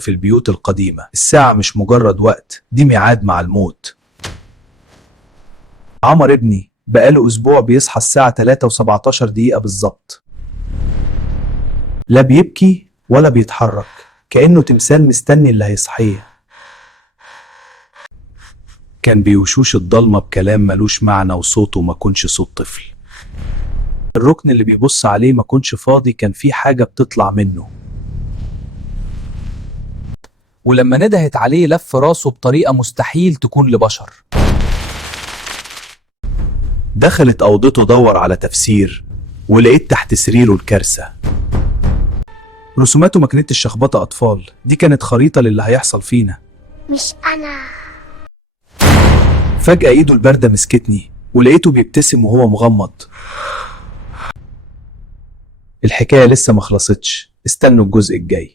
في البيوت القديمة الساعة مش مجرد وقت، دي ميعاد مع الموت. عمر ابني بقاله أسبوع بيصحى الساعة 3:17 بالظبط، لا بيبكي ولا بيتحرك، كأنه تمثال مستني اللي هيصحيه. كان بيوشوش الضلمة بكلام ملوش معنى وصوته ما كنش صوت طفل. الركن اللي بيبص عليه ما كنش فاضي، كان فيه حاجة بتطلع منه. ولما ندهت عليه لف راسه بطريقة مستحيل تكون لبشر. دخلت أوضته دور على تفسير، ولقيت تحت سريره الكارثة. رسوماته ما كانتش شخبطة أطفال، دي كانت خريطة للي هيحصل فينا. مش أنا. فجأة إيده الباردة مسكتني ولقيته بيبتسم وهو مغمض. الحكاية لسه ما خلصتش، استنوا الجزء الجاي.